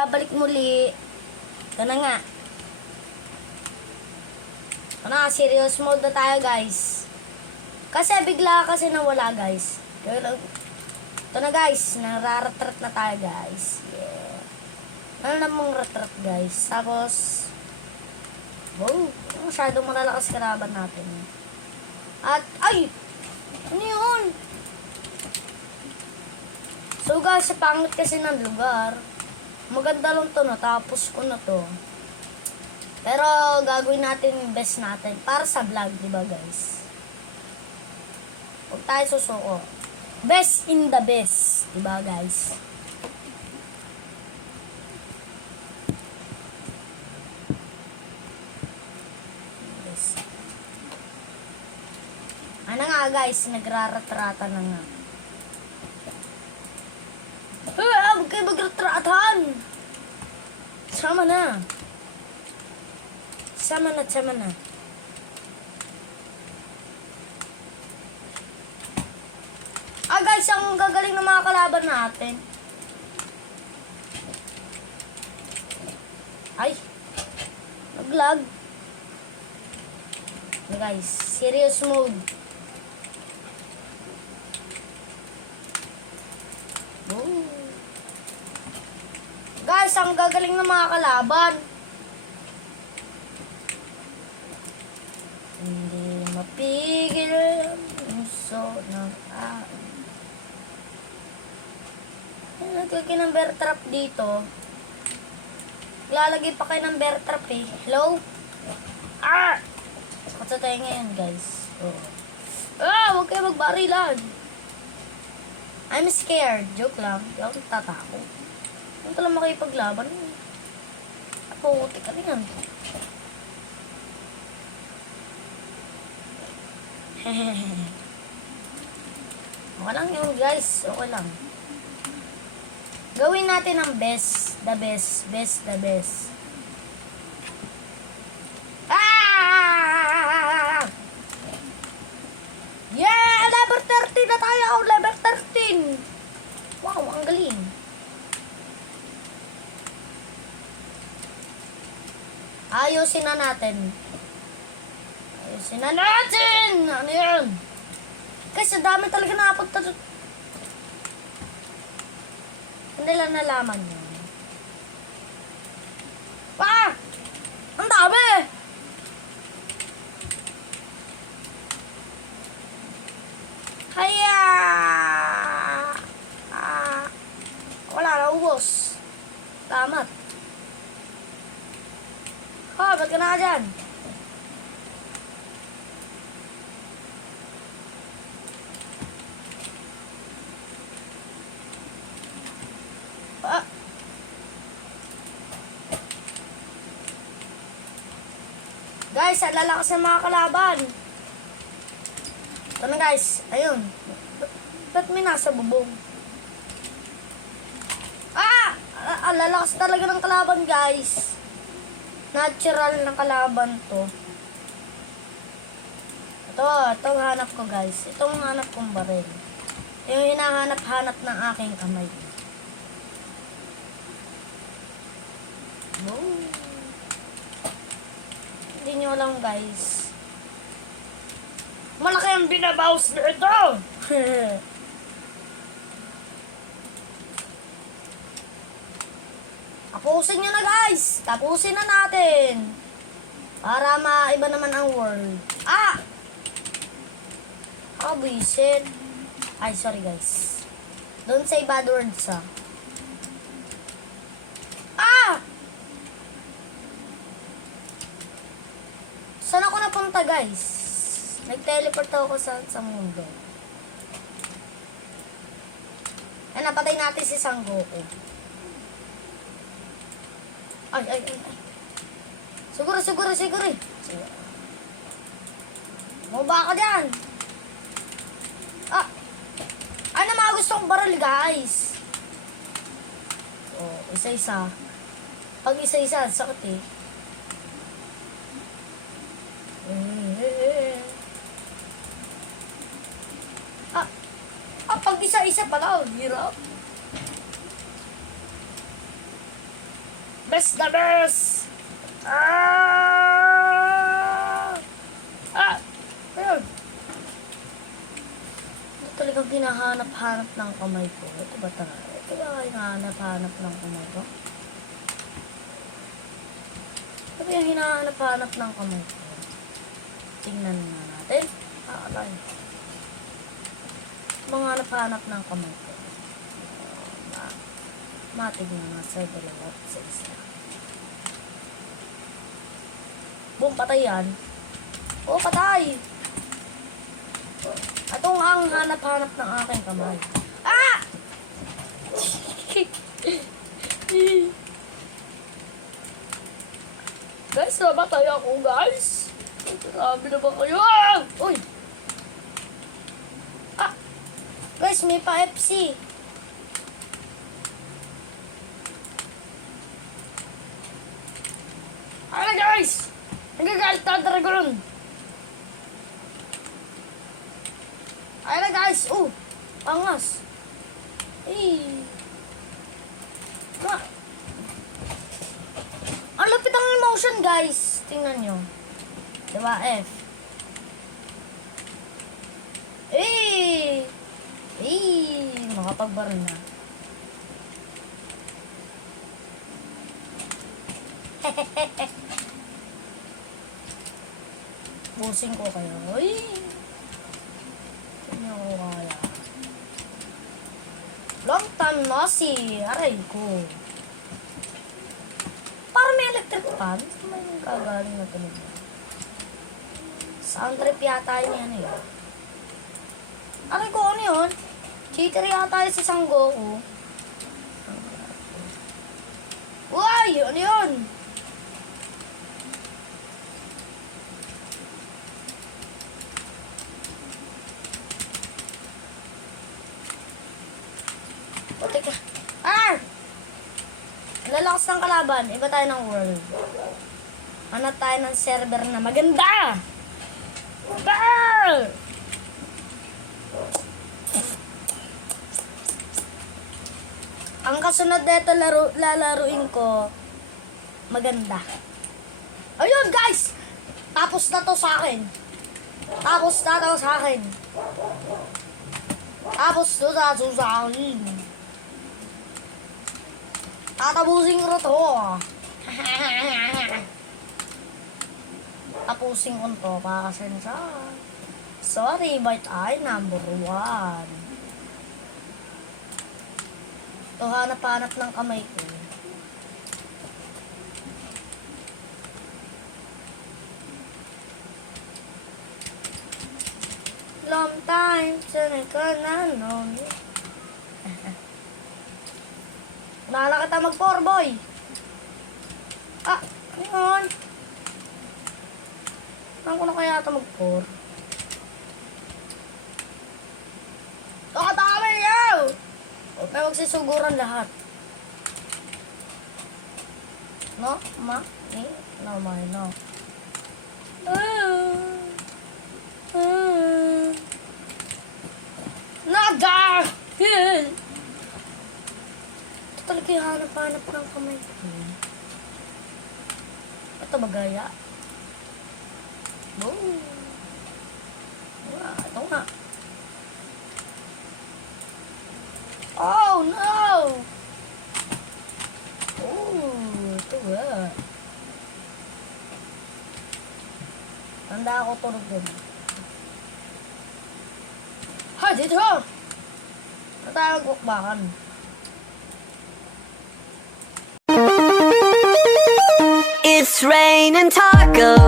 nagbabalik muli. Ito na nga. Ito na, serious mode na tayo guys. Kasi bigla kasi nawala guys. Ito na guys, nararatrat na tayo guys. Yeah. Ano namang ratrat guys. Tapos, wow, masyadong malalakas kalaban natin. At, ay! Ano yun? So guys, sa pangit kasi ng lugar, maganda lang to, natapos ko na to. Pero gagawin natin yung best natin para sa vlog, di ba guys? Huwag tayo susuko. Best in the best, di ba guys? Yes. Ano nga guys, nagraratrata na nga. Huwag kayo magretratan! Sama na. Sama na, sama na. Ah guys, ang gagaling ng mga kalaban natin. Ay! Nag-lag. Guys, serious mode. Oh. Guys, ang gagaling ng mga kalaban. Hindi mapigil ang puso ng akin. Nagkaki ng bear trap dito. Lalagay pa kayo ng bear trap eh. Hello? Ah! Kata tayo ngayon guys. Oh. Ah! Huwag kayo magbarilan. I'm scared. Joke lang. Hindi ako tatakot. Huwag talang makipaglaban. Ako, utik ka rin yan. Okay lang yun guys. Okay lang. Gawin natin ang best. The best. Best the best. Ah! Yeah! Level 13 na tayo. Level 13. Wow, ang galing. Ayusin na natin. Ayusin na natin! Ano yun? Kasi dami talaga nakapunta. Hindi lang nalaman yun. Ah! Ang dami! Kaya! Wala na, ubos. Tamat. Oh, ba't ka na dyan? Ah. Guys, ang lalakas ng mga kalaban. Ito na guys, ayun. Ba't may nasa bubong? Ah! Ang lalakas talaga ng kalaban guys. Natural na kalaban to. Ito hanap ko guys. Itong hanap kong baril. Yung hinahanap-hanap ng aking kamay. Boom. Hindi nyo alam guys. Malaki ang binabawas na ito! Tapusin nyo na guys! Tapusin na natin! Para maiba naman ang world. Ah! Buisit. Ay, sorry guys. Don't say bad words ah. Ah! Saan ako napunta guys? Nag-teleport ako sa mundo. Ay, napatay natin si Sangoku. Ay. Siguro. Maba ka dyan. Ah! Ano mga gusto kong baril, guys? Oh, isa-isa. Pag isa-isa, sakit eh. Pag isa-isa pala, hirap. Best na best! Ah! Ah! Ayun! Ito talagang hinahanap-hanap ng kamay ko. Ito ba talaga? Ito ba hinahanap-hanap ng kamay ko? Ito ba yung hinahanap-hanap ng kamay ko? Tingnan nga natin. Alay. Mga hanap-hanap ng kamay ko. Matignan nga sa dalawa at sa isa. Boom, patay yan. Oh, patay! Ito ang hanap-hanap ng aking kamay. Ah! Guys, namatay ako, guys. Grabe na ba kayo? Ah! Uy! Ah! Guys, may pa-FC. Ano guys? Nagagalit na dragon. Ayun na guys. Angas. Ang lapit ang emotion guys. Tingnan nyo. Diba F? Makapagbaril na. Busing ko kayo. Hindi ko kaya. Long time no see. Aray ko. Parang may electric fan. May kagaling na tunog na. Sound trip yata yun yan eh. Aray ko, ano yun? Cheater yata yun si Sangoku. Uy! Ano yun? O, teka. Lalakas ng kalaban. Iba tayo ng world. Hanap tayo ng server na maganda! Bah! Ang kasunod nito lalaruin ko, maganda. Ayun guys! Tapos na to sa akin. Tapos na to sa akin. Tatapusin ko to. Tapusin ko to para sa sorry, but I number 1. Ito hanap-hanap ng kamay ko. Long time since ko na known you. Naalala kita mag-4 boy. Ngayon. Saan ko na kaya ito mag-4? Nakatami yaw! Huwag na magsisuguran lahat. No? No, no. Naga! Ito talaga yung hanap-hanap ng kamay ko. Ito magaya. Ito nga. Oh, no! Ito nga. Tanda ako tunog din. Dito! Ano tayo magbukbakan? It's raining tacos.